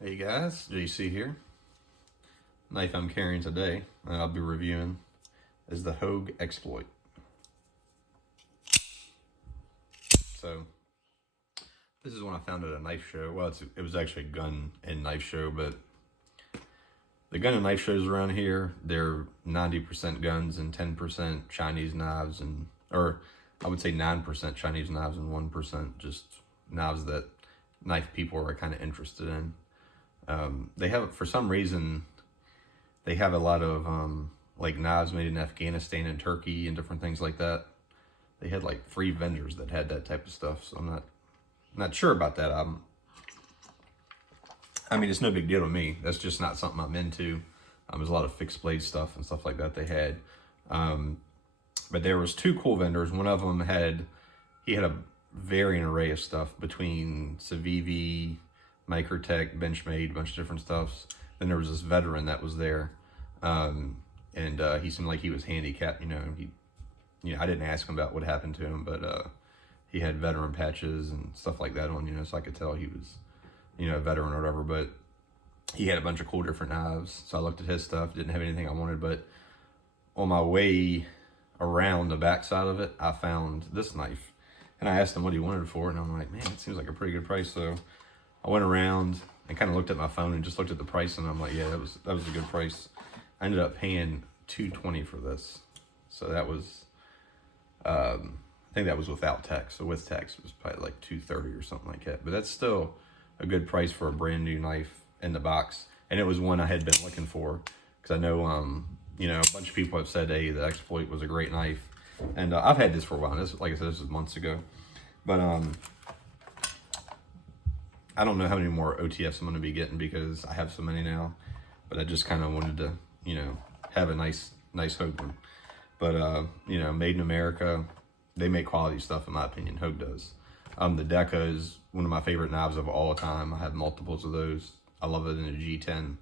Hey guys, JC here. Knife I'm carrying today, and I'll be reviewing, is the Hogue Exploit. So, this is one I found at a knife show. Well, it was actually a gun and knife show, but the gun and knife shows around here, they're 90% guns and 10% Chinese knives, or I would say 9% Chinese knives and 1% just knives that knife people are kind of interested in. They have, for some reason, they have a lot of like knives made in Afghanistan and Turkey and different things like that. They had like 3 vendors that had that type of stuff, so I'm not sure about that. I mean, it's no big deal to me. That's just not something I'm into. There's a lot of fixed blade stuff and stuff like that they had. But there was 2 cool vendors. One of them had a varying array of stuff between Civivi, Microtech, Benchmade, a bunch of different stuffs. Then there was this veteran that was there, and he seemed like he was handicapped. I didn't ask him about what happened to him, but he had veteran patches and stuff like that on, so I could tell he was, a veteran or whatever. But he had a bunch of cool different knives, so I looked at his stuff. Didn't have anything I wanted, but on my way around the back side of it, I found this knife, and I asked him what he wanted it for, and I'm like, man, it seems like a pretty good price. So I went around and kind of looked at my phone and just looked at the price, and I'm like, yeah, that was a good price. I ended up paying $220 for this, so that was, I think that was without tax. So with tax, it was probably like $230 or something like that. But that's still a good price for a brand new knife in the box, and it was one I had been looking for because I know, a bunch of people have said, hey, the Exploit was a great knife, and I've had this for a while. This, like I said, this was months ago, but I don't know how many more OTFs I'm going to be getting because I have so many now, but I just kind of wanted to, have a nice Hogue one. But, made in America, they make quality stuff in my opinion, Hogue does. The Deca is one of my favorite knives of all time. I have multiples of those. I love it in a G10,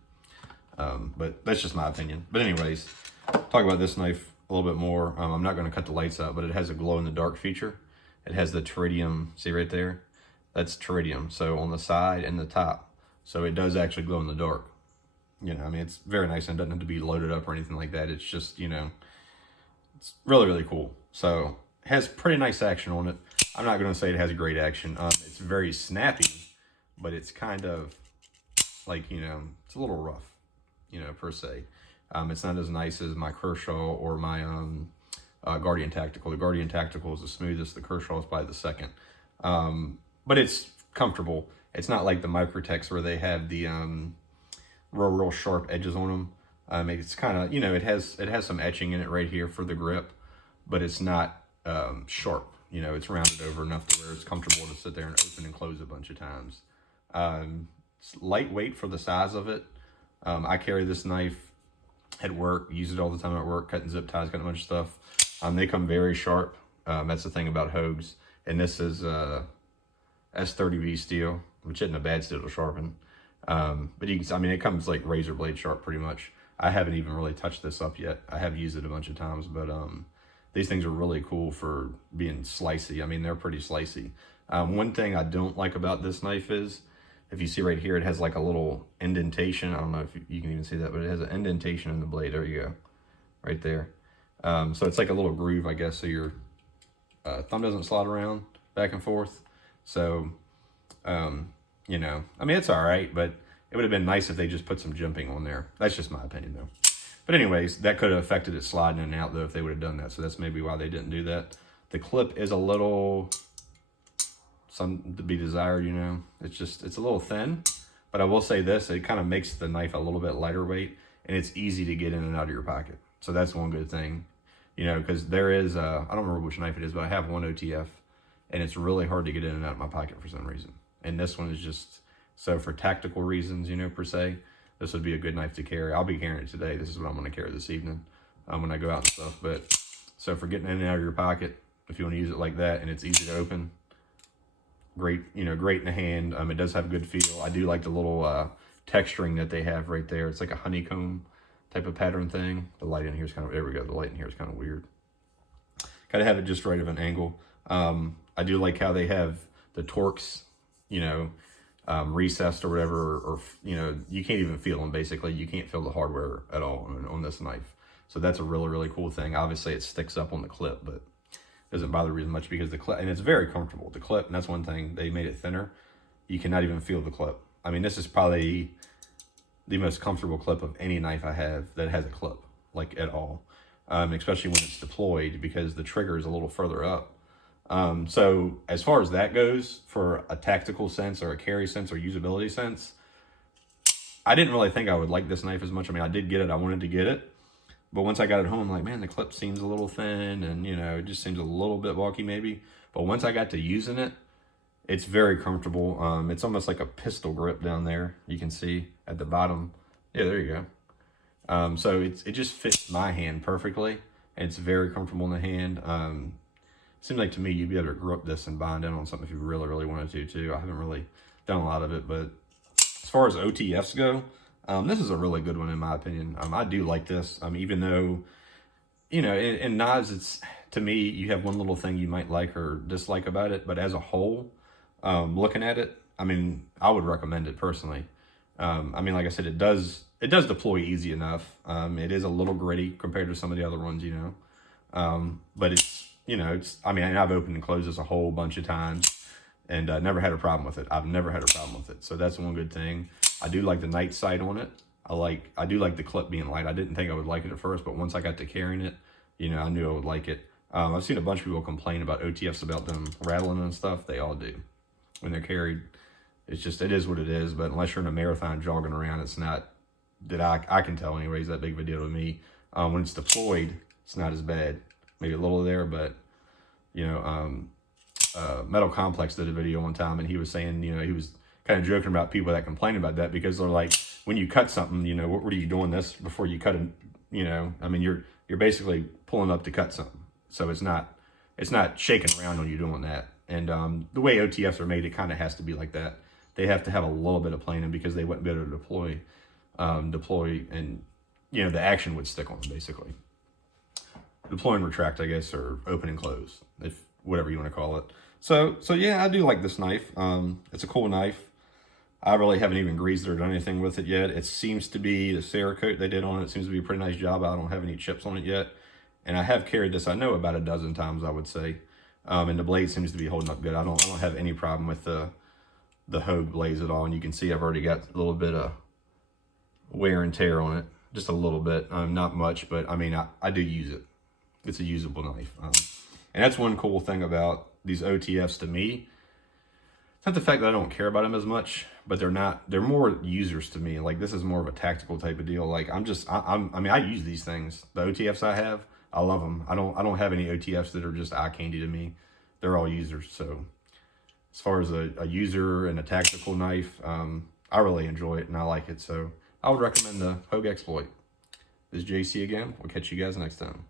but that's just my opinion. But anyways, talk about this knife a little bit more. I'm not going to cut the lights out, but it has a glow in the dark feature. It has the Teridium, see right there? That's Teridium, so on the side and the top. So it does actually glow in the dark. It's very nice and it doesn't have to be loaded up or anything like that. It's just, it's really, really cool. So it has pretty nice action on it. I'm not going to say it has great action. It's very snappy, but it's kind of like, it's a little rough, per se. It's not as nice as my Kershaw or my Guardian Tactical. The Guardian Tactical is the smoothest. The Kershaw is probably the second. But it's comfortable. It's not like the Microtechs where they have the real sharp edges on them. It's kind of, it has some etching in it right here for the grip, but it's not sharp. It's rounded over enough to where it's comfortable to sit there and open and close a bunch of times. It's lightweight for the size of it. I carry this knife at work, use it all the time at work, cutting zip ties, cutting a bunch of stuff. They come very sharp. That's the thing about Hogues. And this is S30V steel, which isn't a bad steel to sharpen. But you can, it comes like razor blade sharp pretty much. I haven't even really touched this up yet. I have used it a bunch of times, but these things are really cool for being slicey. They're pretty slicey. One thing I don't like about this knife is, if you see right here, it has like a little indentation. I don't know if you can even see that, but it has an indentation in the blade. There you go, right there. So it's like a little groove, I guess, so your thumb doesn't slide around back and forth. So, it's all right, but it would have been nice if they just put some jumping on there. That's just my opinion, though. But anyways, that could have affected it sliding in and out, though, if they would have done that. So that's maybe why they didn't do that. The clip is a little, something to be desired, It's a little thin, but I will say this, it kind of makes the knife a little bit lighter weight, and it's easy to get in and out of your pocket. So that's one good thing, because there is, I don't remember which knife it is, but I have one OTF, and it's really hard to get in and out of my pocket for some reason. And this one is just, so for tactical reasons, per se, this would be a good knife to carry. I'll be carrying it today. This is what I'm going to carry this evening when I go out and stuff. But so for getting in and out of your pocket, if you want to use it like that and it's easy to open, great, great in the hand. It does have good feel. I do like the little texturing that they have right there. It's like a honeycomb type of pattern thing. The light in here is kind of, there we go. The light in here is kind of weird. Got to have it just right of an angle. I do like how they have the Torx, recessed or whatever, or you know, you can't even feel them. Basically, you can't feel the hardware at all on this knife. So that's a really, really cool thing. Obviously, it sticks up on the clip, but it doesn't bother me as much because the clip, and it's very comfortable. The clip, and that's one thing, they made it thinner. You cannot even feel the clip. I mean, this is probably the most comfortable clip of any knife I have that has a clip, like at all. Especially when it's deployed, because the trigger is a little further up. So as far as that goes, for a tactical sense or a carry sense or usability sense, I didn't really think I would like this knife as much. I mean, I did get it. I wanted to get it. But once I got it home, I'm like, man, the clip seems a little thin, and, you know, it just seems a little bit bulky maybe. But once I got to using it, it's very comfortable. It's almost like a pistol grip down there. You can see at the bottom. Yeah, there you go. So it just fits my hand perfectly. And it's very comfortable in the hand. Seems like to me you'd be able to grip this and bind in on something if you really, really wanted to too. I haven't really done a lot of it, but as far as OTFs go, this is a really good one in my opinion. I do like this. Even though, you know, in knives, it's, to me, you have one little thing you might like or dislike about it, but as a whole, looking at it, I mean, I would recommend it personally. Like I said, it does deploy easy enough. It is a little gritty compared to some of the other ones, you know, but it's, you know, and I've opened and closed this a whole bunch of times, and never had a problem with it. I've never had a problem with it. So that's one good thing. I do like the night sight on it. I do like the clip being light. I didn't think I would like it at first, but once I got to carrying it, you know, I knew I would like it. I've seen a bunch of people complain about OTFs, about them rattling and stuff. They all do when they're carried. It's just, it is what it is. But unless you're in a marathon jogging around, it's not, that I can tell anyways, that big of a deal to me. When it's deployed, it's not as bad. Maybe a little there, but, you know, Metal Complex did a video one time, and he was saying, you know, he was kind of joking about people that complain about that, because they're like, when you cut something, you know, what are you doing this before you cut it? You know, I mean, you're basically pulling up to cut something. So it's not shaking around when you're doing that. And the way OTFs are made, it kind of has to be like that. They have to have a little bit of planing, because they wouldn't be able to deploy, and, you know, the action would stick on them, basically. Deploy and retract, I guess, or open and close, if whatever you want to call it. So yeah, I do like this knife. It's a cool knife. I really haven't even greased it or done anything with it yet. It seems to be, the Cerakote they did on it seems to be a pretty nice job. I don't have any chips on it yet. And I have carried this, I know, about a dozen times, I would say. And the blade seems to be holding up good. I don't have any problem with the Hogue blades at all. And you can see I've already got a little bit of wear and tear on it. Just a little bit. Not much, but I mean, I do use it. It's a usable knife. And that's one cool thing about these OTFs to me. It's not the fact that I don't care about them as much, but they're more users to me. Like, this is more of a tactical type of deal. Like, I use these things. The OTFs I have, I love them. I don't have any OTFs that are just eye candy to me. They're all users. So as far as a user and a tactical knife, I really enjoy it and I like it. So I would recommend the Hogue Exploit. This is JC again. We'll catch you guys next time.